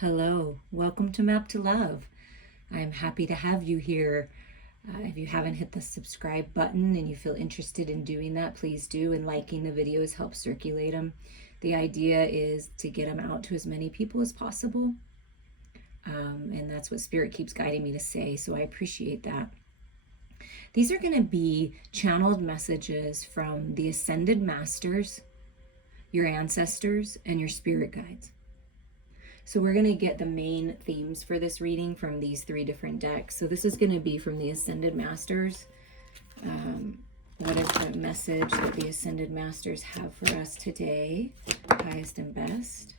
Hello, welcome to Map to Love. I'm happy to have you here. If you haven't hit the subscribe button and you feel interested in doing that, please do. And liking the videos helps circulate them. The idea is to get them out to as many people as possible. And that's what Spirit keeps guiding me to say. So I appreciate that. These are going to be channeled messages from the Ascended Masters, your ancestors, and your spirit guides. So we're going to get the main themes for this reading from these three different decks. So this is going to be from the Ascended Masters. What is the message that the Ascended Masters have for us today? Highest and best.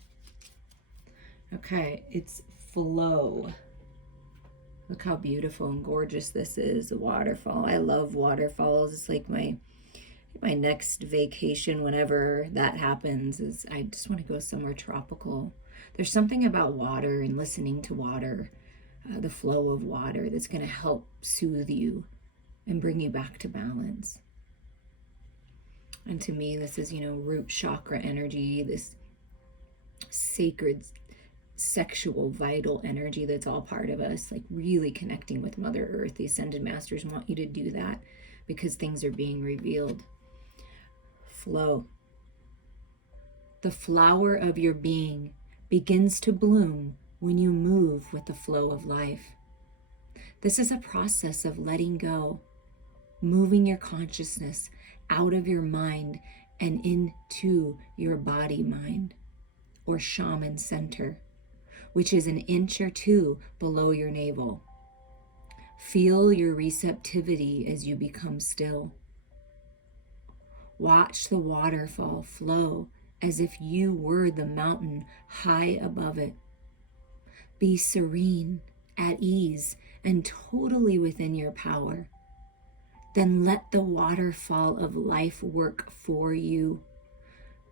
Okay, it's flow. Look how beautiful and gorgeous this is, the waterfall. I love waterfalls. It's like my next vacation, whenever that happens, is I just want to go somewhere tropical. There's something about water and listening to water, the flow of water, that's going to help soothe you and bring you back to balance. And to me, this is, root chakra energy, this sacred, sexual, vital energy that's all part of us, like really connecting with Mother Earth. The Ascended Masters want you to do that because things are being revealed. Flow. The flower of your being begins to bloom when you move with the flow of life. This is a process of letting go, moving your consciousness out of your mind and into your body mind, or shaman center, which is an inch or two below your navel. Feel your receptivity as you become still. Watch the waterfall flow as if you were the mountain high above it. Be serene, at ease, and totally within your power. Then let the waterfall of life work for you,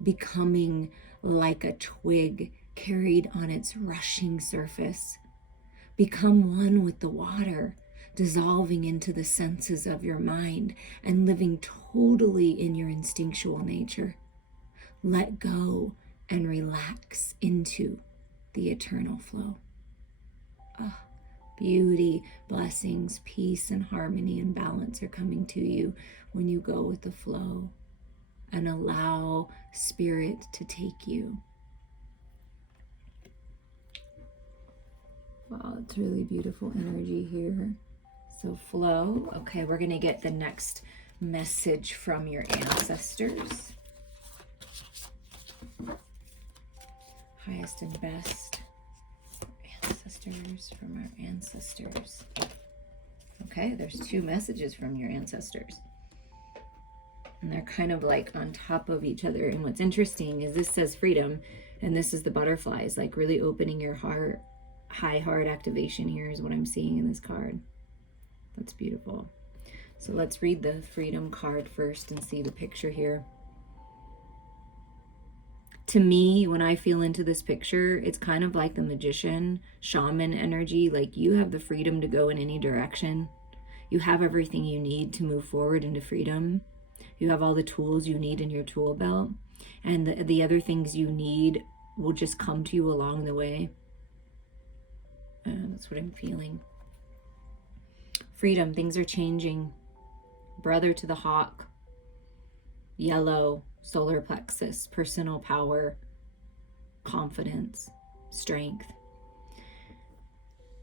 becoming like a twig carried on its rushing surface. Become one with the water, dissolving into the senses of your mind and living totally in your instinctual nature. Let go and relax into the eternal flow. Oh, beauty, blessings, peace, and harmony and balance are coming to you when you go with the flow and allow Spirit to take you. Wow, it's really beautiful energy here. So flow. Okay, we're going to get the next message from your ancestors. Highest and best. Ancestors, from our ancestors. Okay, there's two messages from your ancestors. And they're kind of like on top of each other. And what's interesting is this says freedom, and this is the butterflies, like really opening your heart. High heart activation here is what I'm seeing in this card. That's beautiful. So let's read the freedom card first and see the picture here. To me, when I feel into this picture, it's kind of like the magician, shaman energy. Like you have the freedom to go in any direction. You have everything you need to move forward into freedom. You have all the tools you need in your tool belt. And the other things you need will just come to you along the way. That's what I'm feeling. Freedom, things are changing. Brother to the hawk. Yellow, solar plexus, personal power, confidence, strength.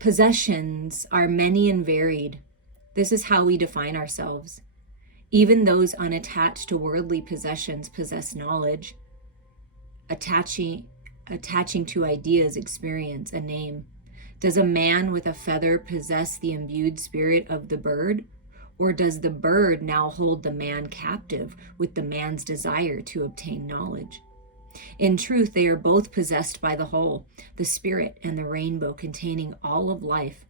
Possessions are many and varied. This is how we define ourselves. Even those unattached to worldly possessions possess knowledge, attaching to ideas, experience, a name. Does a man with a feather possess the imbued spirit of the bird? Or does the bird now hold the man captive with the man's desire to obtain knowledge? In truth, they are both possessed by the whole, the spirit and the rainbow containing all of life.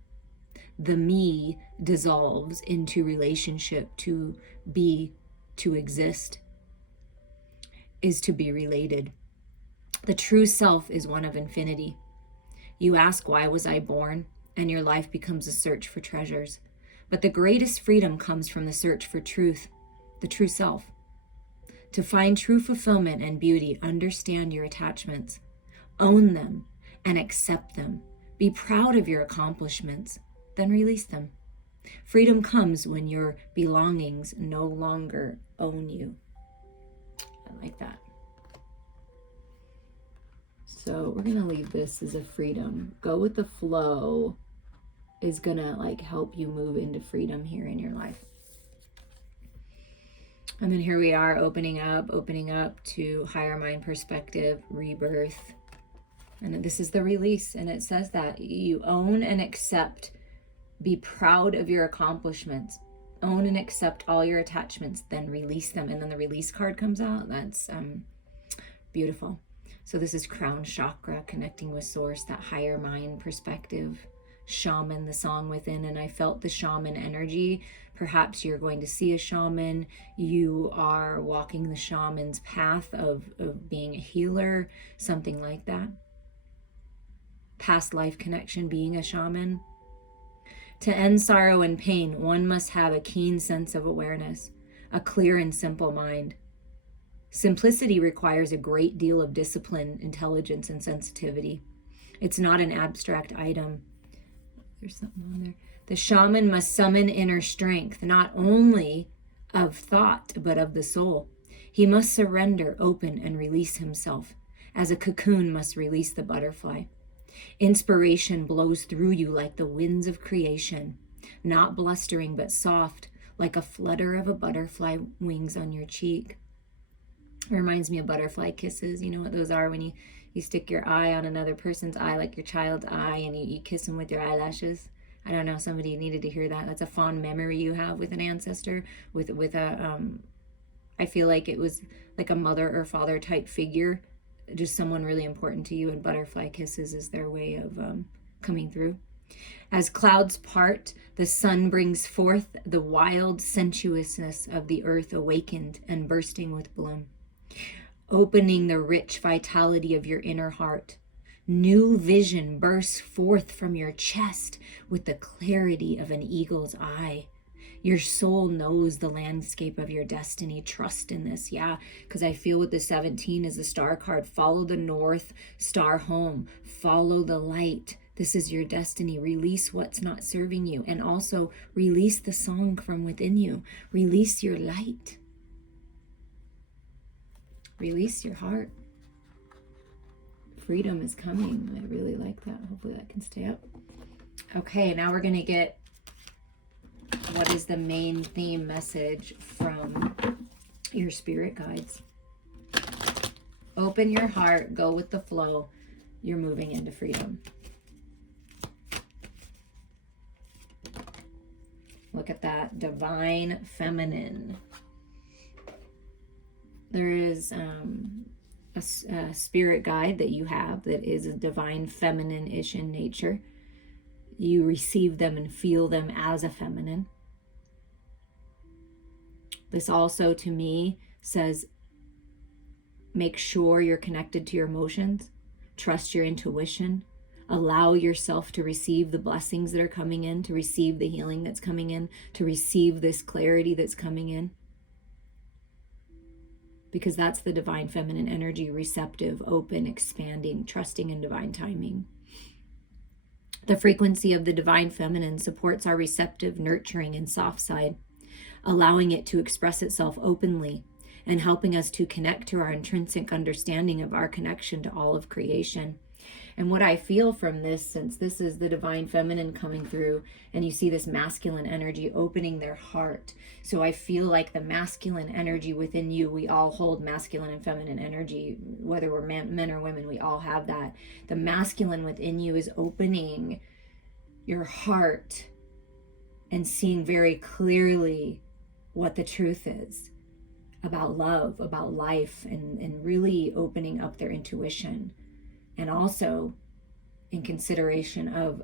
The me dissolves into relationship. To be, to exist, is to be related. The true self is one of infinity. You ask, why was I born? And your life becomes a search for treasures. But the greatest freedom comes from the search for truth, the true self. To find true fulfillment and beauty, understand your attachments, own them, and accept them. Be proud of your accomplishments, then release them. Freedom comes when your belongings no longer own you. I like that. So we're going to leave this as a freedom. Go with the flow is going to like help you move into freedom here in your life. And then here we are opening up to higher mind perspective, rebirth. And this is the release. And it says that you own and accept, be proud of your accomplishments, own and accept all your attachments, then release them. And then the release card comes out. That's beautiful. So this is crown chakra, connecting with source, that higher mind perspective. Shaman, the song within, and I felt the shaman energy. Perhaps you're going to see a shaman. You are walking the shaman's path of being a healer, something like that. Past life connection, being a shaman. To end sorrow and pain, one must have a keen sense of awareness, a clear and simple mind. Simplicity requires a great deal of discipline, intelligence, and sensitivity. It's not an abstract item. There's something on there. The shaman must summon inner strength, not only of thought, but of the soul. He must surrender, open, and release himself, as a cocoon must release the butterfly. Inspiration blows through you like the winds of creation, not blustering, but soft, like a flutter of a butterfly wings on your cheek. It reminds me of butterfly kisses. You know what those are when you stick your eye on another person's eye, like your child's eye, and you kiss them with your eyelashes. I don't know, somebody needed to hear that. That's a fond memory you have with an ancestor, with a, I feel like it was like a mother or father type figure, just someone really important to you, and butterfly kisses is their way of coming through. As clouds part, the sun brings forth the wild sensuousness of the earth awakened and bursting with bloom, opening the rich vitality of your inner heart. New vision bursts forth from your chest with the clarity of an eagle's eye. Your soul knows the landscape of your destiny. Trust in this. Yeah, because I feel with the 17 is the star card. Follow the north star home. Follow the light. This is your destiny. Release what's not serving you. And also release the song from within you. Release your light. Release your heart. Freedom is coming. I really like that. Hopefully that can stay up. Okay, now we're going to get what is the main theme message from your spirit guides. Open your heart. Go with the flow. You're moving into freedom. Look at that. Divine feminine. There is a spirit guide that you have that is a divine feminine-ish in nature. You receive them and feel them as a feminine. This also, to me, says make sure you're connected to your emotions. Trust your intuition. Allow yourself to receive the blessings that are coming in, to receive the healing that's coming in, to receive this clarity that's coming in. Because that's the divine feminine energy, receptive, open, expanding, trusting in divine timing. The frequency of the divine feminine supports our receptive, nurturing, and soft side, allowing it to express itself openly and helping us to connect to our intrinsic understanding of our connection to all of creation. And what I feel from this, since this is the divine feminine coming through, and you see this masculine energy opening their heart. So I feel like the masculine energy within you, we all hold masculine and feminine energy, whether we're men or women, we all have that. The masculine within you is opening your heart and seeing very clearly what the truth is about love, about life, and really opening up their intuition. And also, in consideration of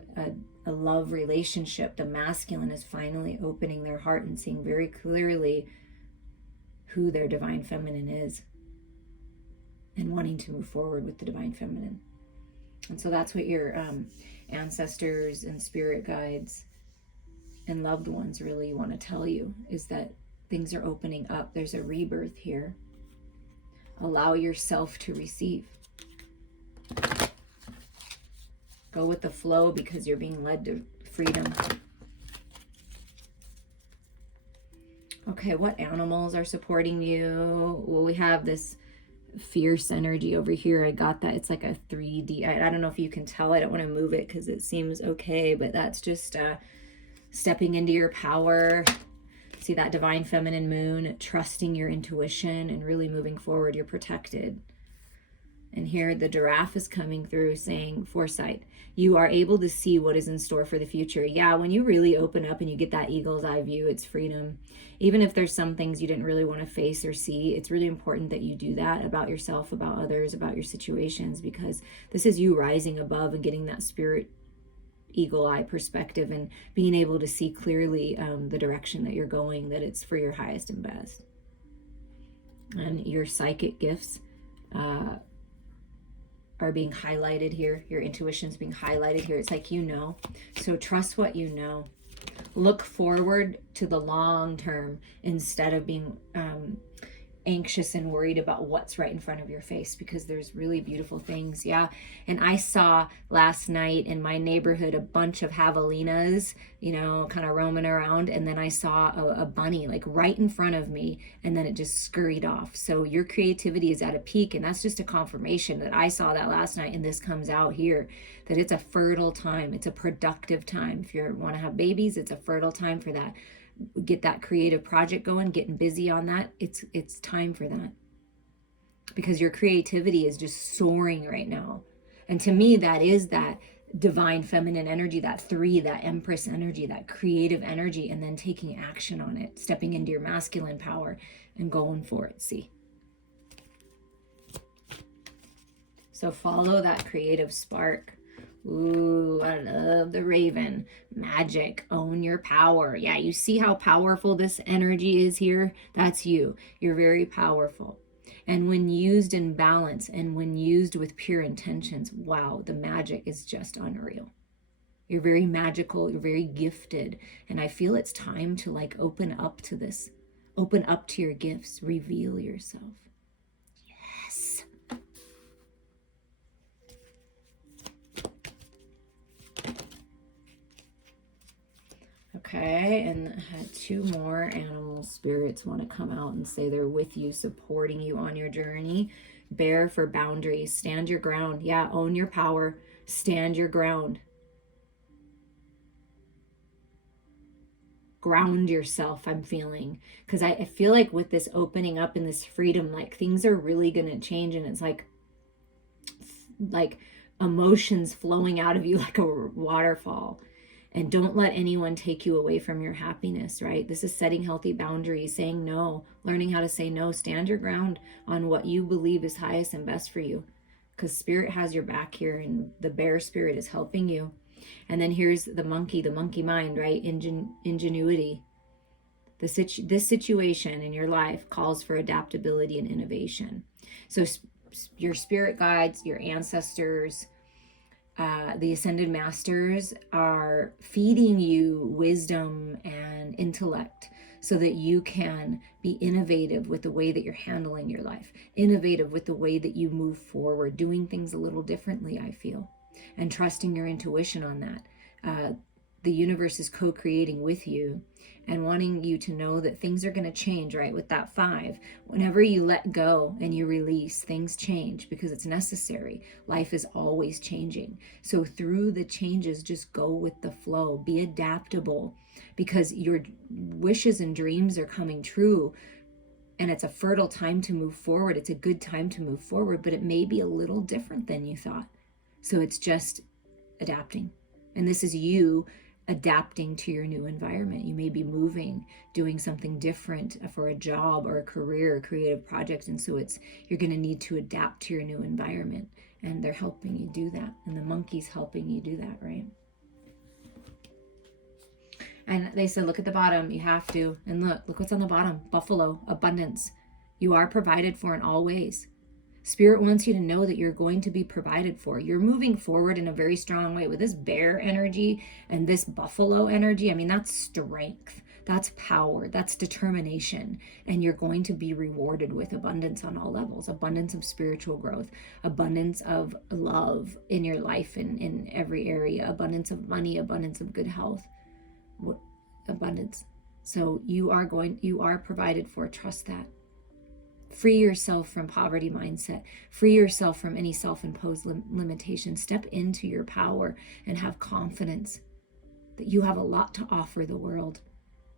a love relationship, the masculine is finally opening their heart and seeing very clearly who their divine feminine is and wanting to move forward with the divine feminine. And so that's what your ancestors and spirit guides and loved ones really want to tell you, is that things are opening up. There's a rebirth here. Allow yourself to receive. Go with the flow because you're being led to freedom. Okay, what animals are supporting you? Well, we have this fierce energy over here. I got that. It's like a 3D. I don't know if you can tell. I don't want to move it because it seems okay, but that's just stepping into your power. See that divine feminine moon, trusting your intuition and really moving forward. You're protected. And here the giraffe is coming through saying, foresight. You are able to see what is in store for the future. Yeah, when you really open up and you get that eagle's eye view, it's freedom. Even if there's some things you didn't really want to face or see, it's really important that you do that about yourself, about others, about your situations, because this is you rising above and getting that spirit eagle eye perspective and being able to see clearly the direction that you're going, that it's for your highest and best. And your psychic gifts are being highlighted here. Your intuition's being highlighted here. It's like, so trust what you know. Look forward to the long term instead of being anxious and worried about what's right in front of your face, because there's really beautiful things. Yeah. And I saw last night in my neighborhood a bunch of javelinas, kind of roaming around, and then I saw a bunny like right in front of me, and then it just scurried off. So your creativity is at a peak, and that's just a confirmation that I saw that last night, and this comes out here, that it's a fertile time. It's a productive time. If you want to have babies, it's a fertile time for that. Get that creative project going, getting busy on that. It's time for that, because your creativity is just soaring right now. And to me, that is that divine feminine energy, that 3, that empress energy, that creative energy, and then taking action on it, stepping into your masculine power and going for it. See? So follow that creative spark. Ooh, I love the raven. Magic. Own your power. Yeah, you see how powerful this energy is here? That's you. You're very powerful. And when used in balance and when used with pure intentions, wow, the magic is just unreal. You're very magical. You're very gifted. And I feel it's time to open up to this. Open up to your gifts. Reveal yourself. Yes. Okay, and I had 2 more animal spirits want to come out and say they're with you, supporting you on your journey. Bear for boundaries. Stand your ground. Yeah, own your power. Stand your ground. Ground yourself, I'm feeling. Because I feel like with this opening up and this freedom, things are really going to change. And it's like emotions flowing out of you like a waterfall. And don't let anyone take you away from your happiness, right? This is setting healthy boundaries, saying no, learning how to say no. Stand your ground on what you believe is highest and best for you, because spirit has your back here, and the bear spirit is helping you. And then here's the monkey mind, right? Ingenuity. This situation in your life calls for adaptability and innovation. So your spirit guides, your ancestors, the ascended masters are feeding you wisdom and intellect so that you can be innovative with the way that you're handling your life, innovative with the way that you move forward, doing things a little differently, I feel, and trusting your intuition on that. The universe is co-creating with you and wanting you to know that things are going to change, right? With that 5, whenever you let go and you release, things change because it's necessary. Life is always changing. So through the changes, just go with the flow, be adaptable, because your wishes and dreams are coming true. And it's a fertile time to move forward. It's a good time to move forward, but it may be a little different than you thought. So it's just adapting. And this is you adapting to your new environment. You may be moving, doing something different for a job or a career or creative project. And so you're going to need to adapt to your new environment. And they're helping you do that. And the monkey's helping you do that, right? And they said, look at the bottom. You have to. And look what's on the bottom. Buffalo, abundance. You are provided for in all ways. Spirit wants you to know that you're going to be provided for. You're moving forward in a very strong way with this bear energy and this buffalo energy. I mean, that's strength. That's power. That's determination. And you're going to be rewarded with abundance on all levels, abundance of spiritual growth, abundance of love in your life and in every area, abundance of money, abundance of good health, abundance. So you are provided for. Trust that. Free yourself from poverty mindset. Free yourself from any self-imposed limitation. Step into your power and have confidence that you have a lot to offer the world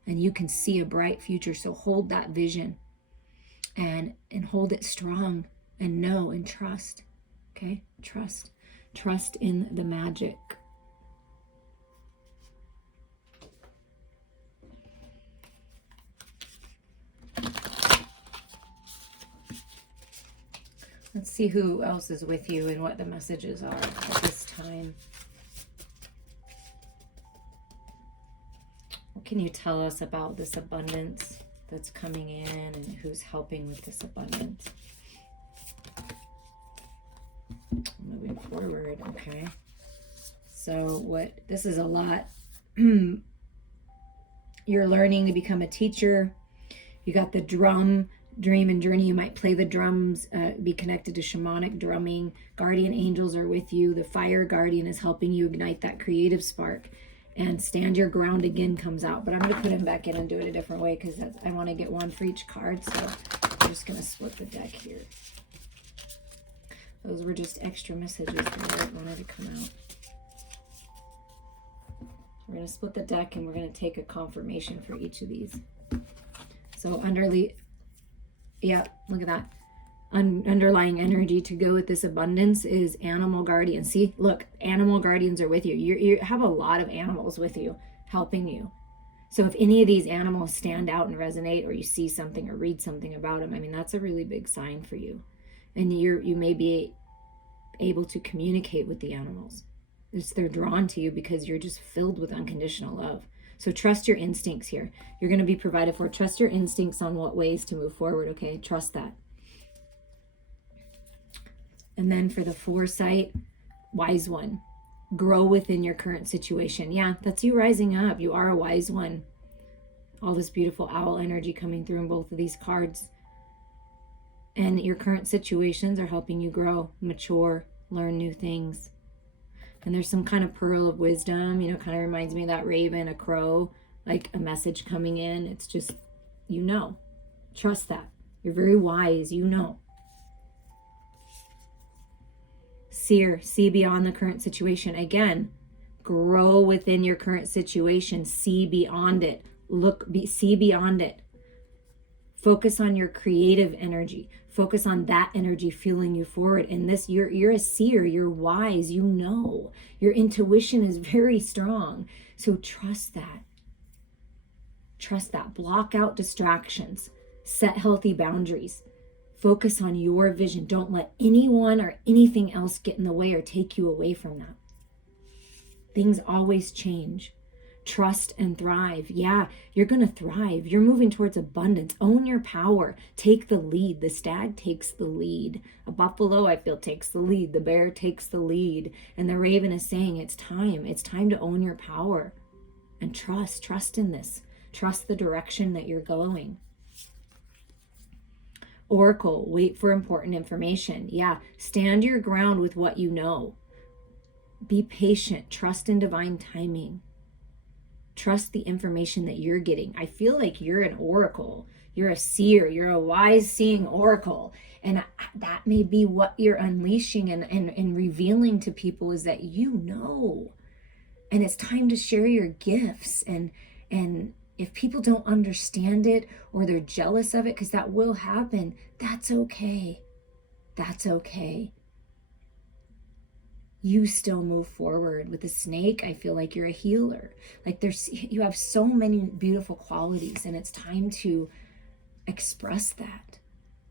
and you can see a bright future. So hold that vision and hold it strong and know and trust. Okay? Trust in the magic. Let's see who else is with you and what the messages are at this time. What can you tell us about this abundance that's coming in and who's helping with this abundance? Moving forward, okay. So this is a lot. You're learning to become a teacher. You got the drum, dream and journey. You might play the drums, be connected to shamanic drumming. Guardian angels are with you. The fire guardian is helping you ignite that creative spark. And stand your ground again comes out. But I'm going to put him back in and do it a different way because I want to get one for each card. So I'm just going to split the deck here. Those were just extra messages that I wanted to come out. We're going to split the deck and we're going to take a confirmation for each of these. So yeah, look at that. Underlying energy to go with this abundance is animal guardian. See, look, animal guardians are with you. You have a lot of animals with you, helping you. So if any of these animals stand out and resonate, or you see something or read something about them, I mean, that's a really big sign for you. And you may be able to communicate with the animals. They're drawn to you because you're just filled with unconditional love. So trust your instincts here. You're going to be provided for. Trust your instincts on what ways to move forward, okay? Trust that. And then for the foresight, wise one. Grow within your current situation. Yeah, that's you rising up. You are a wise one. All this beautiful owl energy coming through in both of these cards. And your current situations are helping you grow, mature, learn new things. And there's some kind of pearl of wisdom, kind of reminds me of that raven, a crow, like a message coming in. It's just, trust that. You're very wise, Seer, see beyond the current situation. Again, grow within your current situation. See beyond it. See beyond it. Focus on your creative energy. Focus on that energy fueling you forward. And this, you're a seer. You're wise. Your intuition is very strong. So trust that. Trust that. Block out distractions. Set healthy boundaries. Focus on your vision. Don't let anyone or anything else get in the way or take you away from that. Things always change. Trust and thrive. Yeah, you're going to thrive. You're moving towards abundance. Own your power. Take the lead. The stag takes the lead. A buffalo, I feel, takes the lead. The bear takes the lead. And the raven is saying, it's time. It's time to own your power. And trust in this. Trust the direction that you're going. Oracle, wait for important information. Yeah, stand your ground with what you know. Be patient. Trust in divine timing. Trust the information that you're getting. I feel like you're an oracle. You're a seer. You're a wise seeing oracle. And that may be what you're unleashing and revealing to people is that And it's time to share your gifts. And if people don't understand it or they're jealous of it, because that will happen, that's okay. That's okay. You still move forward. With the snake, I feel like you're a healer. Like you have so many beautiful qualities, and it's time to express that.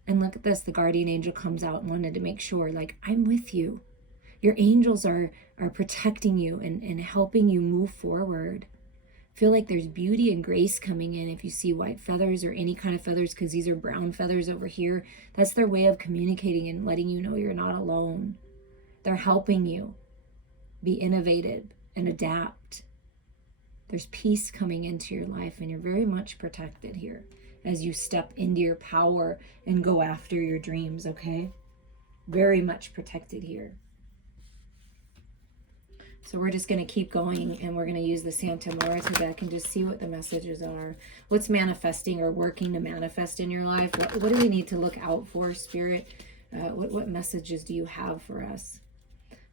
And look at this, the guardian angel comes out and wanted to make sure, like, I'm with you. Your angels are protecting you and helping you move forward. Feel like there's beauty and grace coming in. If you see white feathers or any kind of feathers, because these are brown feathers over here, that's their way of communicating and letting you know you're not alone. They're helping you be innovative and adapt. There's peace coming into your life, and you're very much protected here as you step into your power and go after your dreams, okay? Very much protected here. So we're just going to keep going, and we're going to use the Santa Muerte deck and just see what the messages are. What's manifesting or working to manifest in your life? What do we need to look out for, Spirit? What messages do you have for us?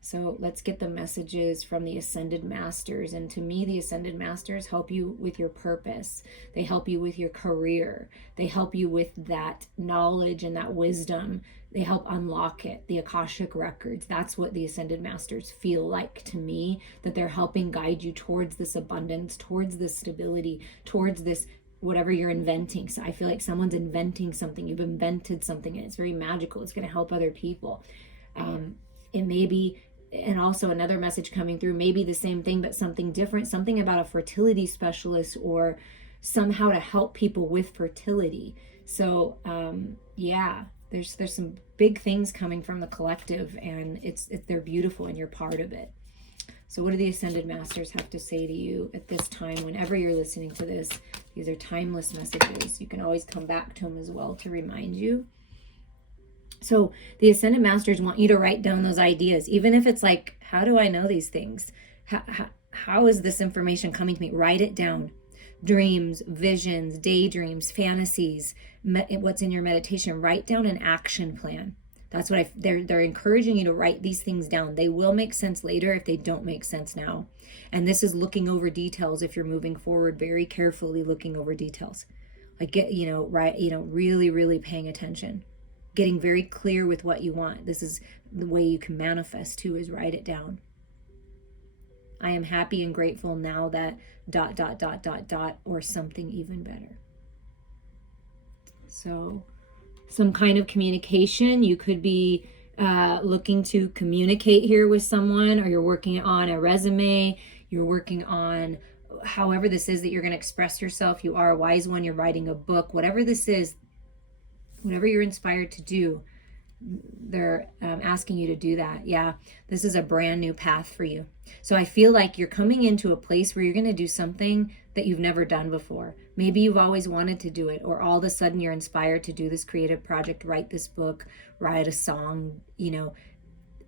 So let's get the messages from the Ascended Masters. And to me, the Ascended Masters help you with your purpose. They help you with your career. They help you with that knowledge and that wisdom. They help unlock it. The Akashic Records. That's what the Ascended Masters feel like to me, that they're helping guide you towards this abundance, towards this stability, towards this whatever you're inventing. So I feel like someone's inventing something. You've invented something, and it's very magical. It's going to help other people. It may be, and also another message coming through, maybe the same thing, but something different, something about a fertility specialist or somehow to help people with fertility. So yeah, there's some big things coming from the collective, and they're beautiful, and you're part of it. So what do the Ascended Masters have to say to you at this time, whenever you're listening to this? These are timeless messages. You can always come back to them as well to remind you. So the Ascended Masters want you to write down those ideas, even if it's like, how do I know these things? How is this information coming to me? Write it down. Dreams, visions, daydreams, fantasies, what's in your meditation. Write down an action plan. That's what they're encouraging you to write these things down. They will make sense later if they don't make sense now. And this is looking over details. If you're moving forward, very carefully looking over details. Like really, really paying attention. Getting very clear with what you want. This is the way you can manifest too, is write it down. I am happy and grateful now that ... or something even better. So some kind of communication. You could be looking to communicate here with someone, or you're working on a resume, you're working on however this is that you're going to express yourself. You are a wise one, you're writing a book, whatever this is, whatever you're inspired to do, they're asking you to do that. Yeah, this is a brand new path for you. So I feel like you're coming into a place where you're going to do something that you've never done before. Maybe you've always wanted to do it, or all of a sudden you're inspired to do this creative project, write this book, write a song,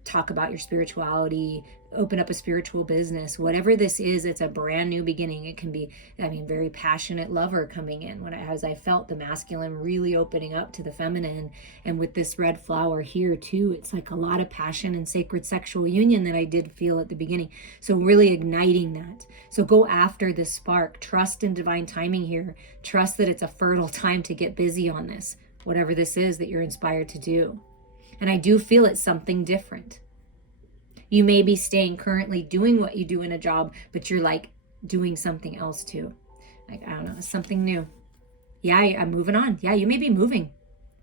talk about your spirituality, open up a spiritual business. Whatever this is, it's a brand new beginning. It can be, very passionate lover coming in. As I felt the masculine really opening up to the feminine, and with this red flower here too, it's like a lot of passion and sacred sexual union that I did feel at the beginning. So really igniting that. So go after this spark. Trust in divine timing here. Trust that it's a fertile time to get busy on this, whatever this is that you're inspired to do. And I do feel it's something different. You may be staying currently doing what you do in a job, but you're like doing something else too. Like, I don't know, something new. Yeah, I'm moving on. Yeah, you may be moving,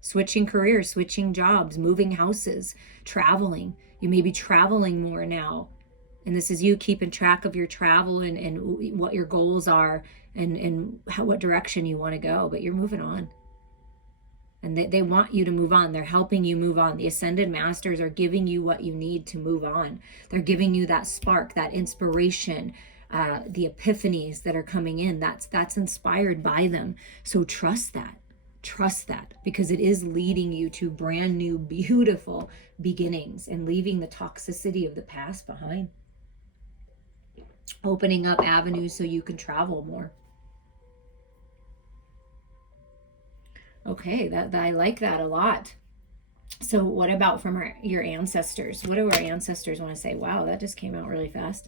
switching careers, switching jobs, moving houses, traveling. You may be traveling more now. And this is you keeping track of your travel and what your goals are and what direction you want to go, but you're moving on. And they want you to move on. They're helping you move on. The Ascended Masters are giving you what you need to move on. They're giving you that spark, that inspiration, the epiphanies that are coming in. That's inspired by them. So trust that. Trust that, because it is leading you to brand new, beautiful beginnings and leaving the toxicity of the past behind. Opening up avenues so you can travel more. Okay, that I like that a lot. So what about from your ancestors? What do our ancestors want to say? Wow, that just came out really fast.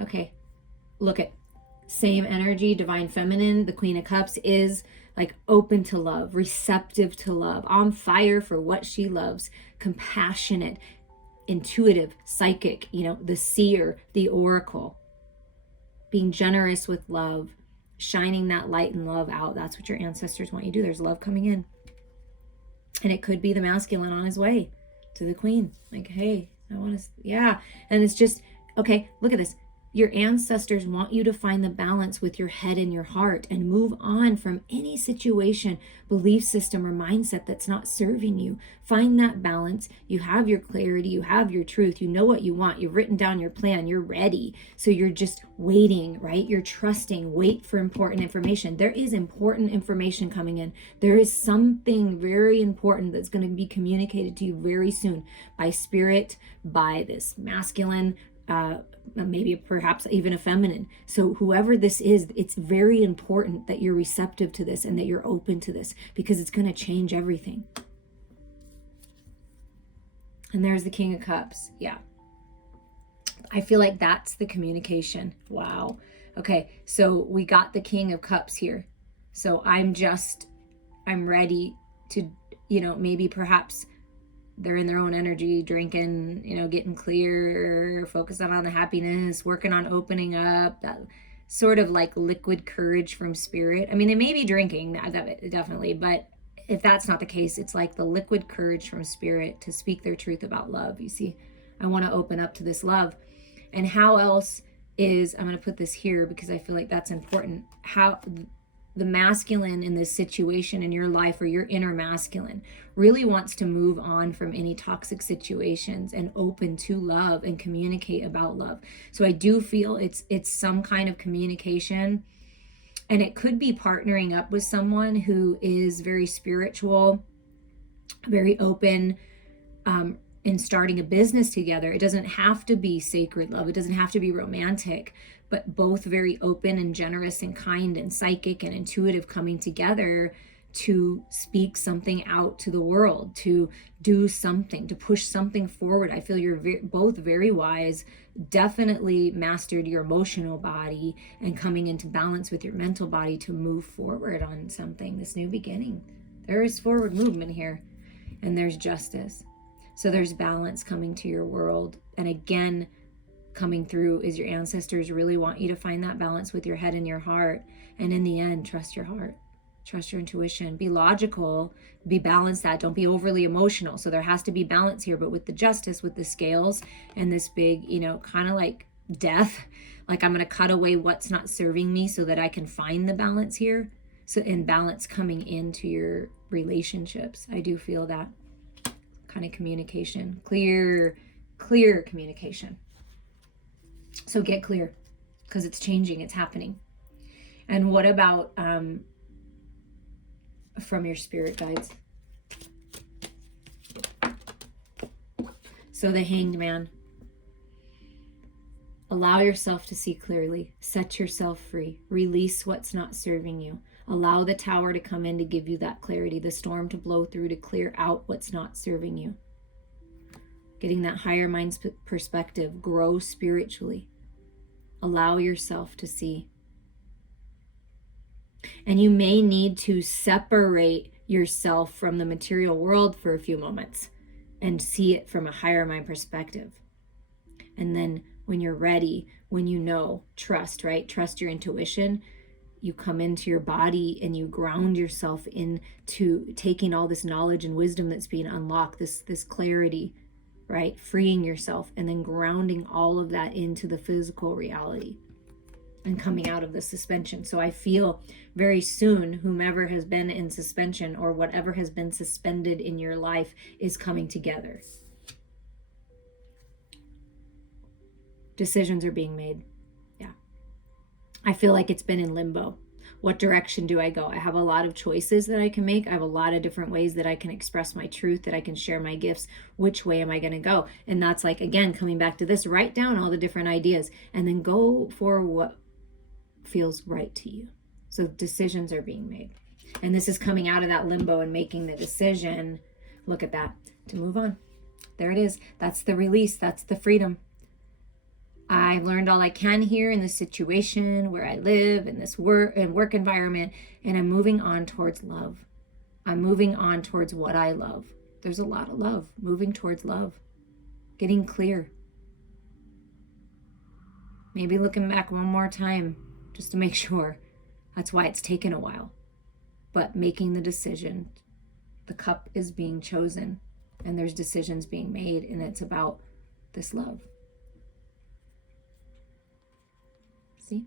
Okay, look at same energy, divine feminine. The Queen of Cups is like open to love, receptive to love, on fire for what she loves, compassionate, intuitive, psychic, the seer, the oracle, being generous with love, shining that light and love out. That's what your ancestors want you to do. There's love coming in. And it could be the masculine on his way to the queen. Like, hey, I want to, yeah. And it's just, okay, look at this. Your ancestors want you to find the balance with your head and your heart and move on from any situation, belief system, or mindset that's not serving you. Find that balance. You have your clarity, you have your truth, you know what you want, you've written down your plan, you're ready. So you're just waiting, right? You're trusting, wait for important information. There is important information coming in. There is something very important that's going to be communicated to you very soon by spirit, by this masculine, maybe perhaps even a feminine. So whoever this is, it's very important that you're receptive to this and that you're open to this, because it's going to change everything. And there's the King of Cups. Yeah. I feel like that's the communication. Wow. Okay. So we got the King of Cups here. So I'm ready to, maybe perhaps they're in their own energy, drinking, getting clear, focusing on the happiness, working on opening up, that sort of like liquid courage from spirit. I mean, they may be drinking, definitely, but if that's not the case, it's like the liquid courage from spirit to speak their truth about love. You see, I want to open up to this love. And how else is, I'm going to put this here because I feel like that's important, how the masculine in this situation in your life, or your inner masculine, really wants to move on from any toxic situations and open to love and communicate about love. So I do feel it's some kind of communication, and it could be partnering up with someone who is very spiritual, very open, in starting a business together. It doesn't have to be sacred love. It doesn't have to be romantic, but both very open and generous and kind and psychic and intuitive, coming together to speak something out to the world, to do something, to push something forward. I feel you're both very wise, definitely mastered your emotional body and coming into balance with your mental body to move forward on something, this new beginning. There is forward movement here, and there's justice. So there's balance coming to your world. And again, coming through is your ancestors really want you to find that balance with your head and your heart. And in the end, trust your heart, trust your intuition, be logical, be balanced. That don't be overly emotional. So there has to be balance here, but with the justice, with the scales and this big, kind of like death, like I'm going to cut away what's not serving me so that I can find the balance here. So in balance coming into your relationships, I do feel that kind of communication, clear communication. So get clear, because it's changing, it's happening. And what about from your spirit guides? So the Hanged Man. Allow yourself to see clearly, set yourself free, release what's not serving you. Allow the Tower to come in to give you that clarity, the storm to blow through to clear out what's not serving you. Getting that higher mind perspective, grow spiritually. Allow yourself to see. And you may need to separate yourself from the material world for a few moments and see it from a higher mind perspective. And then when you're ready, when you know, trust, right? Trust your intuition. You come into your body and you ground yourself into taking all this knowledge and wisdom that's being unlocked, this clarity, right? Freeing yourself and then grounding all of that into the physical reality and coming out of the suspension. So I feel very soon, whomever has been in suspension or whatever has been suspended in your life is coming together. Decisions are being made. Yeah. I feel like it's been in limbo. What direction do I go? I have a lot of choices that I can make. I have a lot of different ways that I can express my truth, that I can share my gifts. Which way am I going to go? And that's like, again, coming back to this, write down all the different ideas and then go for what feels right to you. So decisions are being made. And this is coming out of that limbo and making the decision, look at that, to move on. There it is. That's the release. That's the freedom. I've learned all I can here in this situation where I live, in this work environment, and I'm moving on towards love. I'm moving on towards what I love. There's a lot of love, moving towards love, getting clear. Maybe looking back one more time just to make sure. That's why it's taken a while. But making the decision, the cup is being chosen and there's decisions being made, and it's about this love. See?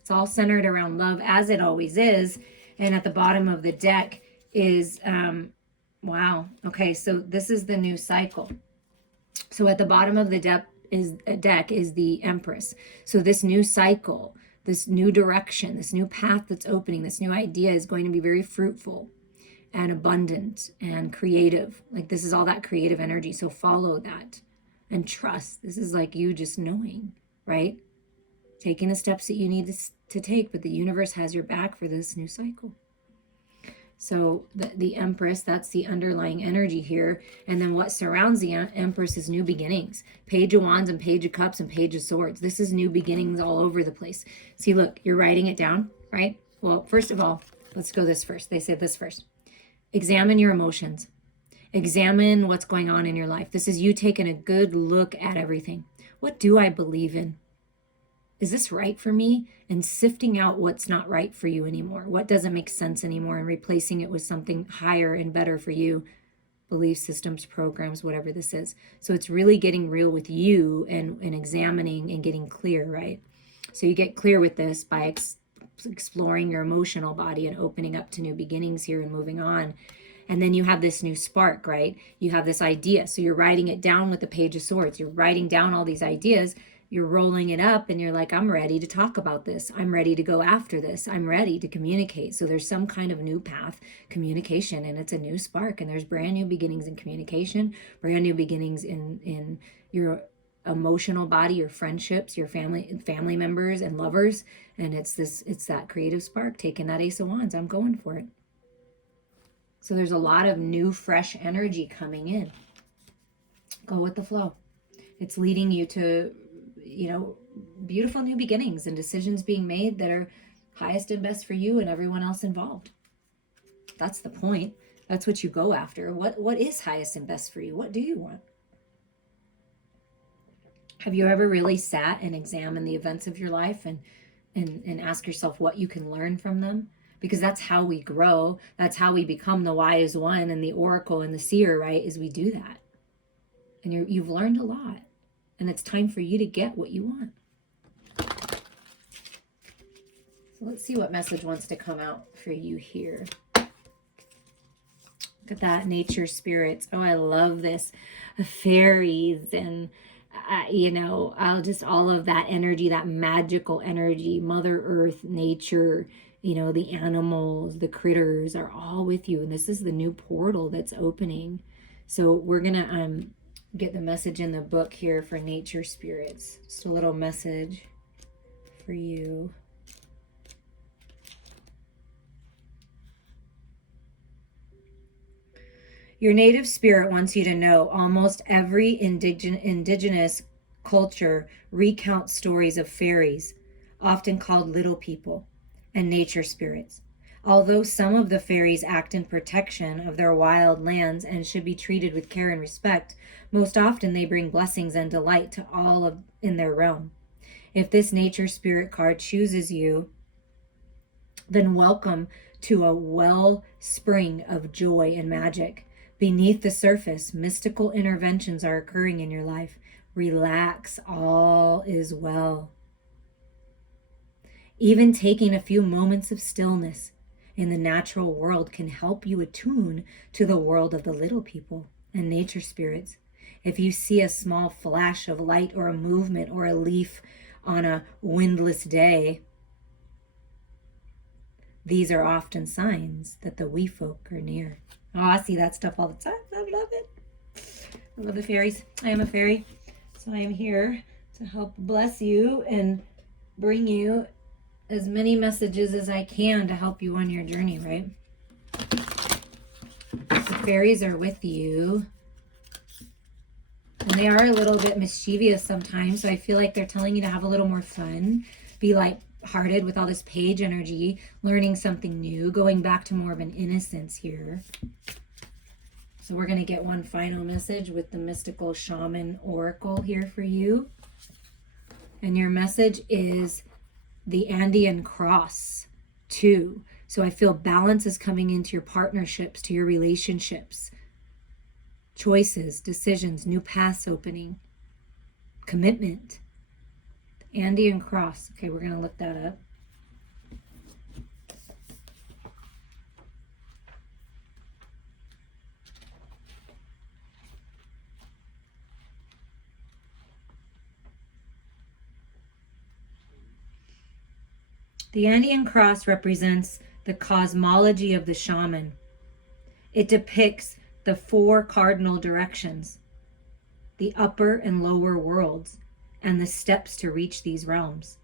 It's all centered around love, as it always is. And at the bottom of the deck is, wow. Okay, so this is the new cycle. So at the bottom of the deck is the Empress. So this new cycle, this new direction, this new path that's opening, this new idea is going to be very fruitful and abundant and creative. Like, this is all that creative energy. So follow that and trust. This is like you just knowing, right? Taking the steps that you need to take, but the universe has your back for this new cycle. So the Empress, that's the underlying energy here. And then what surrounds the Empress is new beginnings. Page of Wands and Page of Cups and Page of Swords. This is new beginnings all over the place. See, look, you're writing it down, right? Well, first of all, let's go this first. They said this first. Examine your emotions. Examine what's going on in your life. This is you taking a good look at everything. What do I believe in? Is this right for me? And sifting out what's not right for you anymore. What doesn't make sense anymore, and replacing it with something higher and better for you. Belief systems, programs, whatever this is. So it's really getting real with you and examining and getting clear, right? So you get clear with this by exploring your emotional body and opening up to new beginnings here and moving on. And then you have this new spark, right? You have this idea. So you're writing it down with the Page of Swords. You're writing down all these ideas. You're rolling it up and you're like, I'm ready to talk about this. I'm ready to go after this. I'm ready to communicate. So there's some kind of new path, communication, and it's a new spark. And there's brand new beginnings in communication, brand new beginnings in your emotional body, your friendships, your family members and lovers. And it's that creative spark, taking that Ace of Wands. I'm going for it. So there's a lot of new, fresh energy coming in. Go with the flow. It's leading you to, beautiful new beginnings and decisions being made that are highest and best for you and everyone else involved. That's the point. That's what you go after. What is highest and best for you? What do you want? Have you ever really sat and examined the events of your life and ask yourself what you can learn from them? Because that's how we grow. That's how we become the wise one and the oracle and the seer, right? Is we do that. And you've learned a lot. And it's time for you to get what you want. So let's see what message wants to come out for you here. Look at that, nature spirits. Oh, I love this. Fairies and, all of that energy, that magical energy, Mother Earth, nature, the animals, the critters are all with you. And this is the new portal that's opening. So we're going to get the message in the book here for nature spirits. Just a little message for you. Your native spirit wants you to know almost every indigenous culture recounts stories of fairies, often called little people, and nature spirits. Although some of the fairies act in protection of their wild lands and should be treated with care and respect, most often they bring blessings and delight to all in their realm. If this nature spirit card chooses you, then welcome to a wellspring of joy and magic. Beneath the surface, mystical interventions are occurring in your life. Relax, all is well. Even taking a few moments of stillness in the natural world can help you attune to the world of the little people and nature spirits. If you see a small flash of light or a movement or a leaf on a windless day, these are often signs that the wee folk are near. Oh, I see that stuff all the time. I love it. I love the fairies. I am a fairy, so I am here to help bless you and bring you as many messages as I can to help you on your journey, right? The fairies are with you. And they are a little bit mischievous sometimes, so I feel like they're telling you to have a little more fun. Be light-hearted with all this page energy, learning something new, going back to more of an innocence here. So we're going to get one final message with the mystical shaman oracle here for you. And your message is the Andean cross 2. So I feel balance is coming into your partnerships, to your relationships, choices, decisions, new paths opening, commitment. Andean cross. Okay, we're going to look that up. The Andean cross represents the cosmology of the shaman. It depicts the 4 cardinal directions, the upper and lower worlds, and the steps to reach these realms.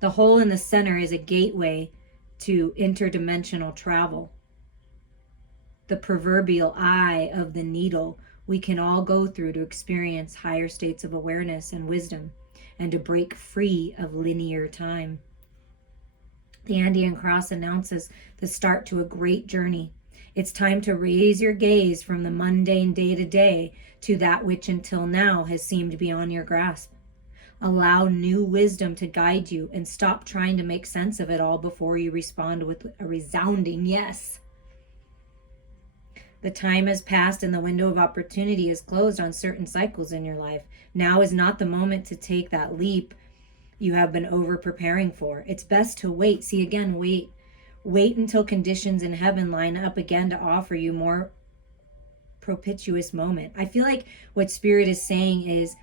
The hole in the center is a gateway to interdimensional travel. The proverbial eye of the needle we can all go through to experience higher states of awareness and wisdom, and to break free of linear time. The Andean cross announces the start to a great journey. It's time to raise your gaze from the mundane day-to-day to that which until now has seemed beyond your grasp. Allow new wisdom to guide you and stop trying to make sense of it all before you respond with a resounding yes. The time has passed and the window of opportunity is closed on certain cycles in your life. Now is not the moment to take that leap you have been over preparing for. It's best to wait. See, again, wait. Wait until conditions in heaven line up again to offer you more propitious moment. I feel like what Spirit is saying is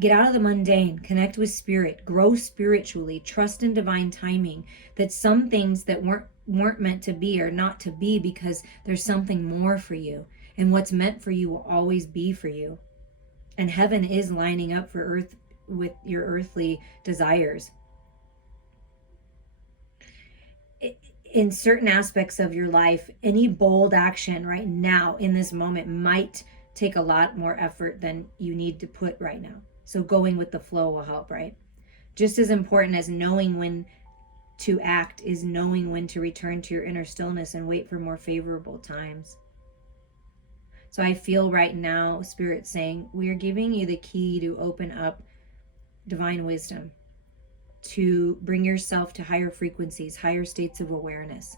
get out of the mundane, connect with Spirit, grow spiritually, trust in divine timing, that some things that weren't meant to be are not to be because there's something more for you. And what's meant for you will always be for you. And heaven is lining up for earth with your earthly desires. In certain aspects of your life, any bold action right now in this moment might take a lot more effort than you need to put right now. So going with the flow will help, right? Just as important as knowing when to act is knowing when to return to your inner stillness and wait for more favorable times. So I feel right now, Spirit saying, we are giving you the key to open up divine wisdom, to bring yourself to higher frequencies, higher states of awareness.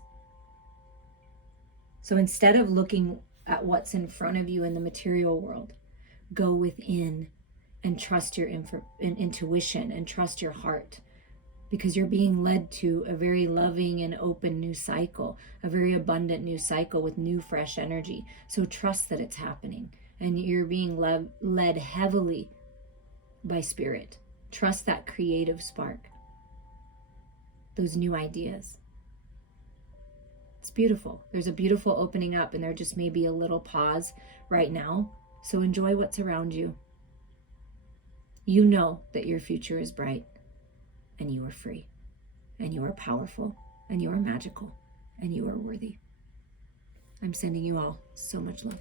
So instead of looking at what's in front of you in the material world, go within and trust your intuition and trust your heart, because you're being led to a very loving and open new cycle, a very abundant new cycle with new fresh energy. So trust that it's happening, and you're being led heavily by Spirit. Trust that creative spark, those new ideas. It's beautiful. There's a beautiful opening up, and there just may be a little pause right now. So enjoy what's around you. You know that your future is bright, and you are free, and you are powerful, and you are magical, and you are worthy. I'm sending you all so much love.